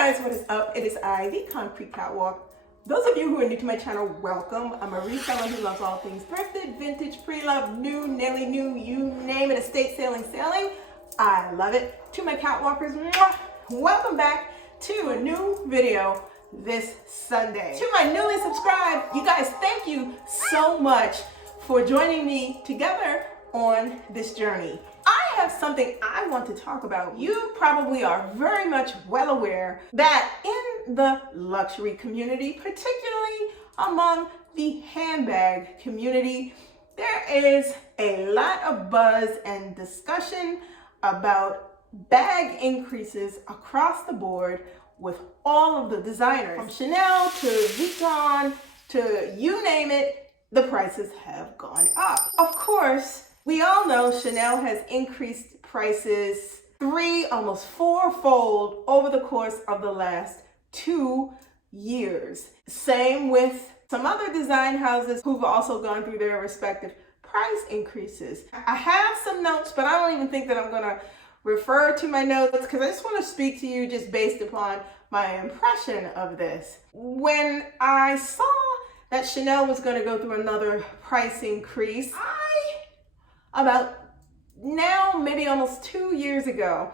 guys, what is up? It is I, the Concrete Catwalk. Those of you who are new to my channel, welcome. I'm a reseller who loves all things thrifted, vintage, pre-loved, new, nearly new, you name it, estate sailing. I love it. To my catwalkers, welcome back to a new video this Sunday. To my newly subscribed, you guys, thank you so much for joining me together on this journey. I have something I want to talk about. You probably are very much well aware that in the luxury community, particularly among the handbag community, there is a lot of buzz and discussion about bag increases across the board with all of the designers. From Chanel to Vuitton to you name it, the prices have gone up. Of course, we all know Chanel has increased prices almost fourfold over the course of the last 2 years. Same with some other design houses who've also gone through their respective price increases. I have some notes, but I don't even think that I'm gonna refer to my notes because I just want to speak to you just based upon my impression of this. When I saw that Chanel was going to go through another price increase, about now maybe almost 2 years ago,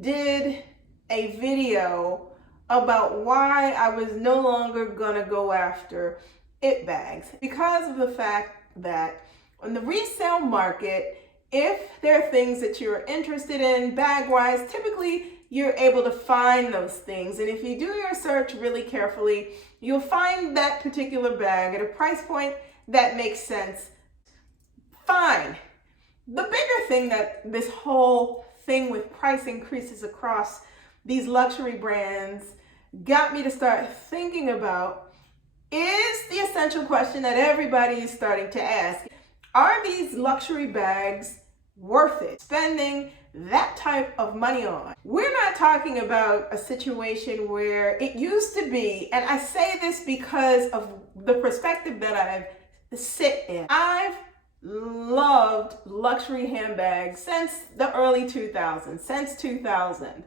did a video about why I was no longer gonna go after it bags because of the fact that on the resale market, if there are things that you're interested in bag-wise, typically you're able to find those things. And if you do your search really carefully, you'll find that particular bag at a price point that makes sense. Fine. The bigger thing that this whole thing with price increases across these luxury brands got me to start thinking about is the essential question that everybody is starting to ask. Are these luxury bags worth it? Spending that type of money on? We're not talking about a situation where it used to be, and I say this because of the perspective that I've sit in. I've loved luxury handbags since the early 2000s, since 2000.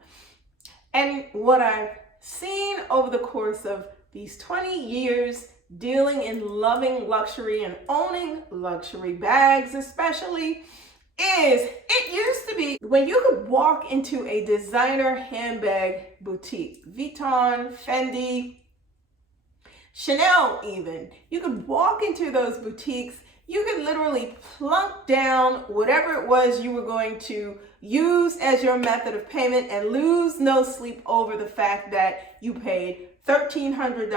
And what I've seen over the course of these 20 years dealing in loving luxury and owning luxury bags especially is it used to be when you could walk into a designer handbag boutique, Vuitton, Fendi, Chanel even, you could walk into those boutiques. You could literally plunk down whatever it was you were going to use as your method of payment and lose no sleep over the fact that you paid $1,300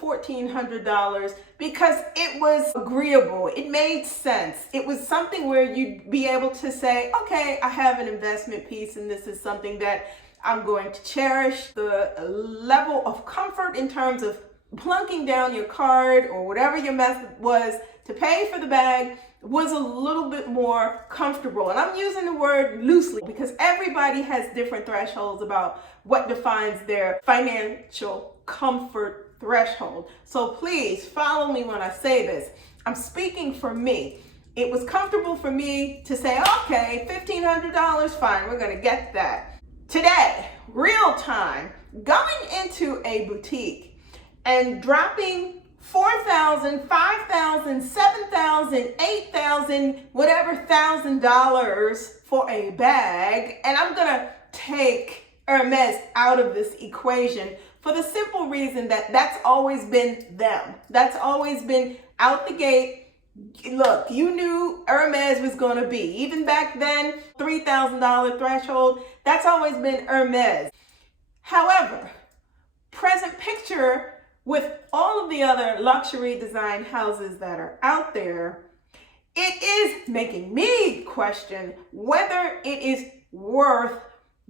or $1,400 because it was agreeable. It made sense. It was something where you'd be able to say, okay, I have an investment piece and this is something that I'm going to cherish. The level of comfort in terms of plunking down your card or whatever your method was to pay for the bag was a little bit more comfortable. And I'm using the word loosely because everybody has different thresholds about what defines their financial comfort threshold. So please follow me when I say this. I'm speaking for me. It was comfortable for me to say, okay, $1,500, fine, we're gonna get that. Today, real time, going into a boutique and dropping $4,000, $5,000, $7,000, $8,000, whatever $1,000 for a bag, and I'm gonna take Hermes out of this equation for the simple reason that that's always been them. That's always been out the gate. Look, you knew Hermes was gonna be, even back then, $3,000 threshold, that's always been Hermes. However, present picture, with all of the other luxury design houses that are out there, it is making me question whether it is worth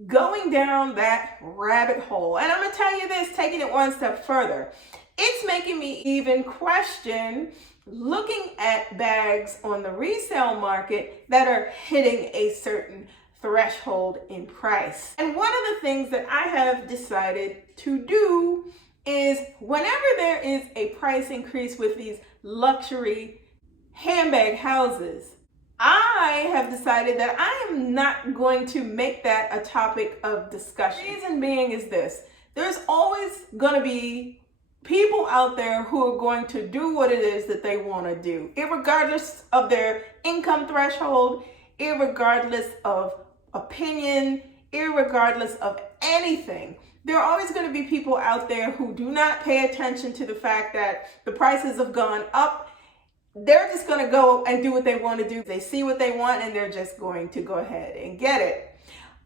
going down that rabbit hole. And I'm gonna tell you this, taking it one step further, it's making me even question looking at bags on the resale market that are hitting a certain threshold in price. And one of the things that I have decided to do is whenever there is a price increase with these luxury handbag houses, I have decided that I am not going to make that a topic of discussion. The reason being is this: There's always going to be people out there who are going to do what it is that they want to do, irregardless of their income threshold, irregardless of opinion, irregardless of anything. There are always going to be people out there who do not pay attention to the fact that the prices have gone up. They're just going to go and do what they want to do. They see what they want and they're just going to go ahead and get it.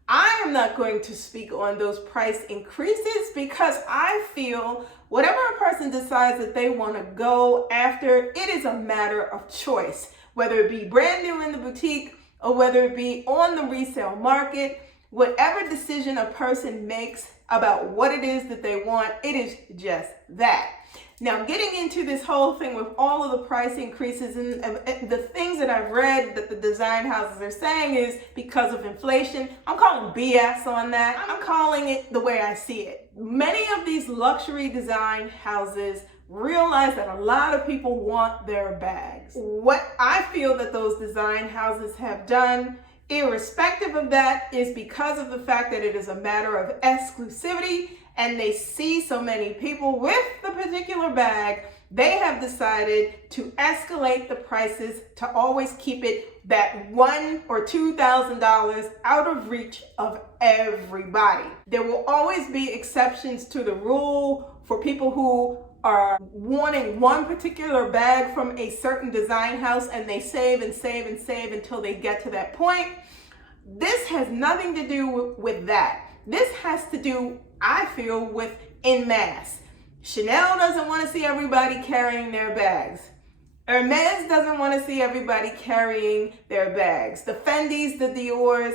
I am not going to speak on those price increases because I feel whatever a person decides that they want to go after, it is a matter of choice. Whether it be brand new in the boutique or whether it be on the resale market, whatever decision a person makes about what it is that they want, it is just that. Now, getting into this whole thing with all of the price increases and the things that I've read that the design houses are saying is because of inflation, I'm calling BS on that. I'm calling it the way I see it. Many of these luxury design houses realize that a lot of people want their bags. What I feel that those design houses have done, irrespective of that, is because of the fact that it is a matter of exclusivity and they see so many people with the particular bag, they have decided to escalate the prices to always keep it that $1,000 or $2,000 out of reach of everybody. There will always be exceptions to the rule for people who are wanting one particular bag from a certain design house and they save and save and save until they get to that point. This has nothing to do with that. This has to do, I feel, with en masse. Chanel doesn't want to see everybody carrying their bags. Hermes doesn't want to see everybody carrying their bags. The Fendis, the Dior's,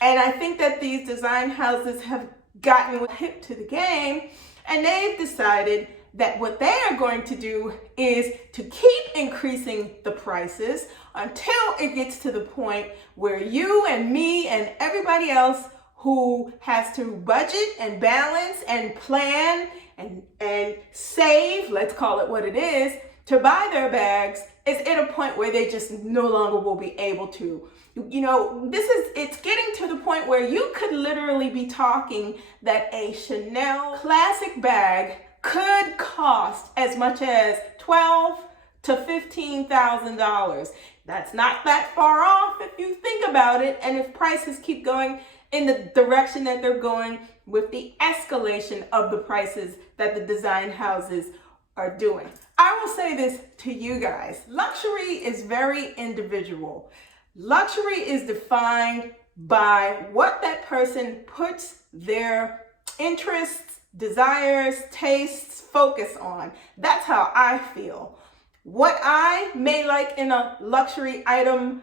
and I think that these design houses have gotten hip to the game and they've decided that what they are going to do is to keep increasing the prices until it gets to the point where you and me and everybody else who has to budget and balance and plan and save, let's call it what it is, to buy their bags is at a point where they just no longer will be able to. You know, it's getting to the point where you could literally be talking that a Chanel classic bag could cost as much as $12,000 to $15,000. That's not that far off if you think about it, and if prices keep going in the direction that they're going with the escalation of the prices that the design houses are doing. I will say this to you guys. Luxury is very individual. Luxury is defined by what that person puts their interests, desires, tastes, focus on. That's how I feel. What I may like in a luxury item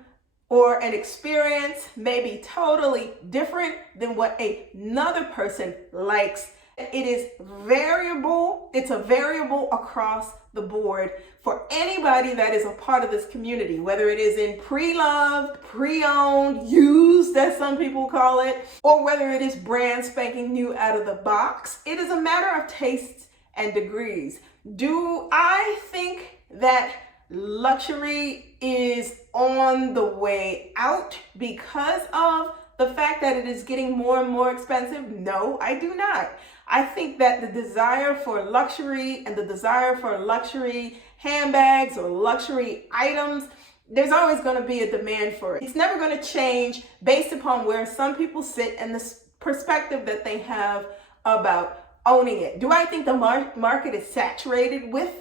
or an experience may be totally different than what another person likes. It is variable. It's a variable across the board for anybody that is a part of this community, whether it is in pre-loved, pre-owned, used, as some people call it, or whether it is brand spanking new out of the box. It is a matter of tastes and degrees. Do I think that luxury is on the way out because of the fact that it is getting more and more expensive? No, I do not. I think that the desire for luxury and the desire for luxury handbags or luxury items, there's always going to be a demand for it. It's never going to change based upon where some people sit and the perspective that they have about owning it. Do I think the market is saturated with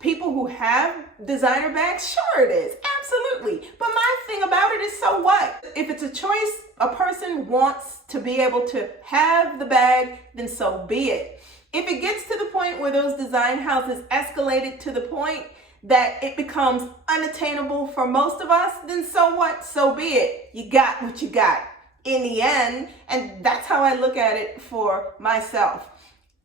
people who have designer bags? Sure it is, absolutely. But my thing about it is, so what? If it's a choice a person wants to be able to have the bag, then so be it. If it gets to the point where those design houses escalated to the point that it becomes unattainable for most of us, then so what? So be it. You got what you got in the end, and that's how I look at it for myself.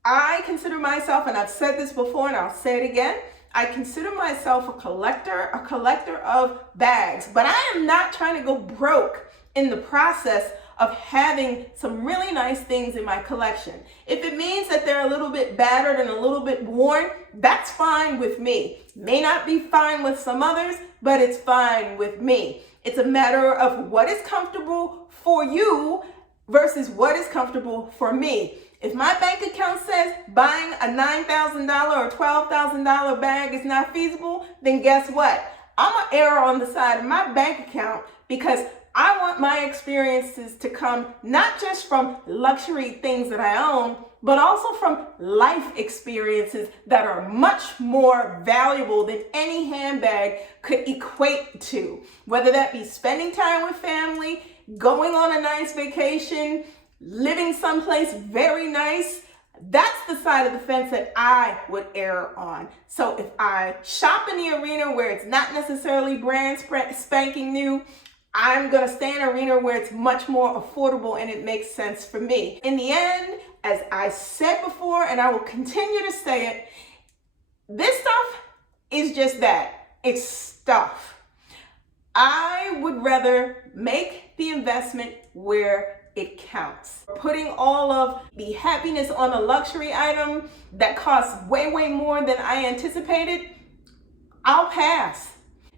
I consider myself, and I've said this before and I'll say it again, I consider myself a collector of bags, but I am not trying to go broke in the process of having some really nice things in my collection. If it means that they're a little bit battered and a little bit worn, that's fine with me. May not be fine with some others, but it's fine with me. It's a matter of what is comfortable for you versus what is comfortable for me. If my bank account says buying a $9,000 or $12,000 bag is not feasible, then guess what? I'm going to err on the side of my bank account because I want my experiences to come not just from luxury things that I own, but also from life experiences that are much more valuable than any handbag could equate to. Whether that be spending time with family, going on a nice vacation, living someplace very nice, that's the side of the fence that I would err on. So if I shop in the arena where it's not necessarily brand spanking new, I'm gonna stay in an arena where it's much more affordable and it makes sense for me. In the end, as I said before, and I will continue to say it, this stuff is just that. It's stuff. I would rather make the investment where it counts. Putting all of the happiness on a luxury item that costs way, way more than I anticipated, I'll pass.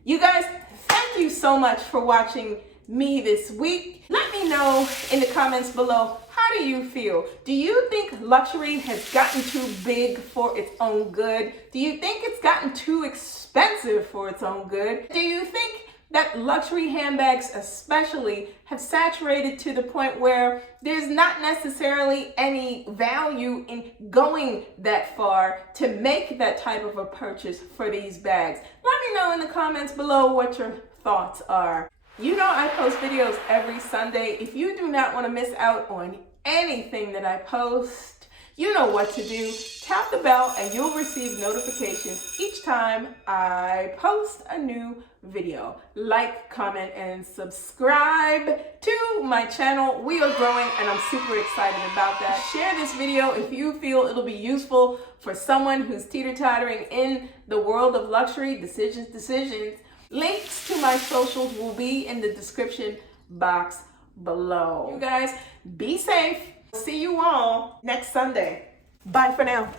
You guys, thank you so much for watching me this week. Let me know in the comments below, how do you feel? Do you think luxury has gotten too big for its own good? Do you think it's gotten too expensive for its own good? Do you think that luxury handbags especially have saturated to the point where there's not necessarily any value in going that far to make that type of a purchase for these bags? Let me know in the comments below what your thoughts are. You know I post videos every Sunday. If you do not want to miss out on anything that I post, you know what to do. Tap the bell and you'll receive notifications each time I post a new video. Like, comment, and subscribe to my channel. We are growing and I'm super excited about that. Share this video if you feel it'll be useful for someone who's teeter-tottering in the world of luxury decisions. Links to my socials will be in the description box below. You guys, be safe. See you all next Sunday. Bye for now.